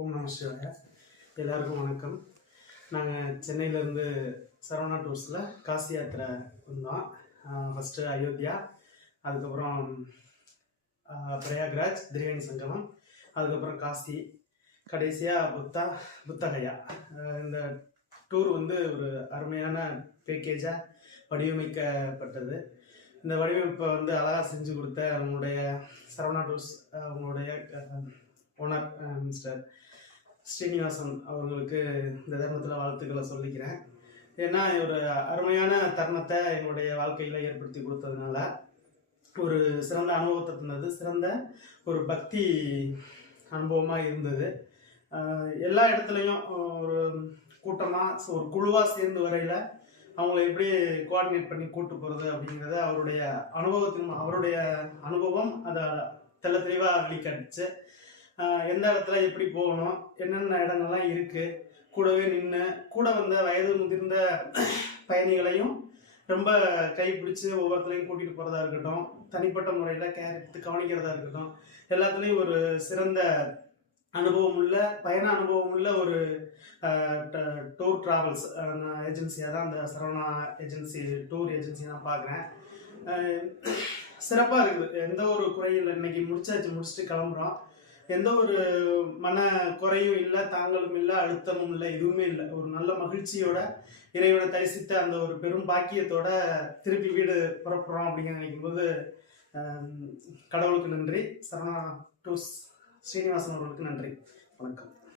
ஓம் நம சிவாய. எல்லாருக்கும் வணக்கம். நாங்கள் சென்னையிலேருந்து சரவணா டூர்ஸில் காசி யாத்திரை வந்தோம். ஃபஸ்ட்டு அயோத்தியா, அதுக்கப்புறம் பிரயாக்ராஜ், திரிவேணி சங்கமம், அதுக்கப்புறம் காசி, கடைசியாக புத்தகயா. இந்த டூர் ஒரு அருமையான பேக்கேஜாக வடிவமைக்கப்பட்டது. இந்த வடிவமைப்பை அழகாக செஞ்சு கொடுத்த நம்மளுடைய சரவணா டூர்ஸ் அவங்களுடைய ஓனர் மிஸ்டர் ஸ்ரீனிவாசன் அவர்களுக்கு இந்த தருணத்தில் வாழ்த்துக்களை சொல்லிக்கிறேன். ஏன்னா ஒரு அருமையான தருணத்தை என்னுடைய வாழ்க்கையில் ஏற்படுத்தி கொடுத்ததுனால ஒரு சிறந்த அனுபவத்தை தந்தது, சிறந்த ஒரு பக்தி அனுபவமாக இருந்தது. எல்லா இடத்துலையும் ஒரு கூட்டமாக ஒரு குழுவாக சேர்ந்து வரையில் அவங்கள எப்படி கோஆர்டினேட் பண்ணி கூட்டு போகிறது அப்படிங்கிறத அவருடைய அனுபவம் அதை தெள்ள தெளிவாக வெளிக்காட்டுச்சு. எந்த இடத்துல எப்படி போகணும், என்னென்ன இடங்கள்லாம் இருக்குது, கூடவே நின்று கூட வந்த வயது முதிர்ந்த பயணிகளையும் ரொம்ப கைப்பிடிச்சு ஒவ்வொருத்தரையும் கூட்டிகிட்டு போகிறதா இருக்கட்டும், தனிப்பட்ட முறையில் கேர் எடுத்து கவனிக்கிறதா இருக்கட்டும், எல்லாத்துலேயும் ஒரு சிறந்த அனுபவம் உள்ள பயண அனுபவம் உள்ள ஒரு டூர் ட்ராவல்ஸ் ஏஜென்சியாக தான் அந்த சரவணா ஏஜென்சி டூர் ஏஜென்சி நான் பார்க்குறேன். சிறப்பாக இருக்குது, எந்த ஒரு குறையும். இன்னைக்கு முடிச்சுட்டு கிளம்புறோம். எந்த ஒரு மன குறையும் இல்லை, தாங்களும் இல்லை, அழுத்தமும் இல்லை, எதுவுமே இல்லை. ஒரு நல்ல மகிழ்ச்சியோட இறைவனை தரிசித்த அந்த ஒரு பெரும் பாக்கியத்தோட திருப்பி வீடு புறப்படுறோம் அப்படிங்கிற நினைக்கும்போது கடவுளுக்கு நன்றி. சரவணா டூர்ஸ் ஸ்ரீனிவாசன் அவர்களுக்கு நன்றி. வணக்கம்.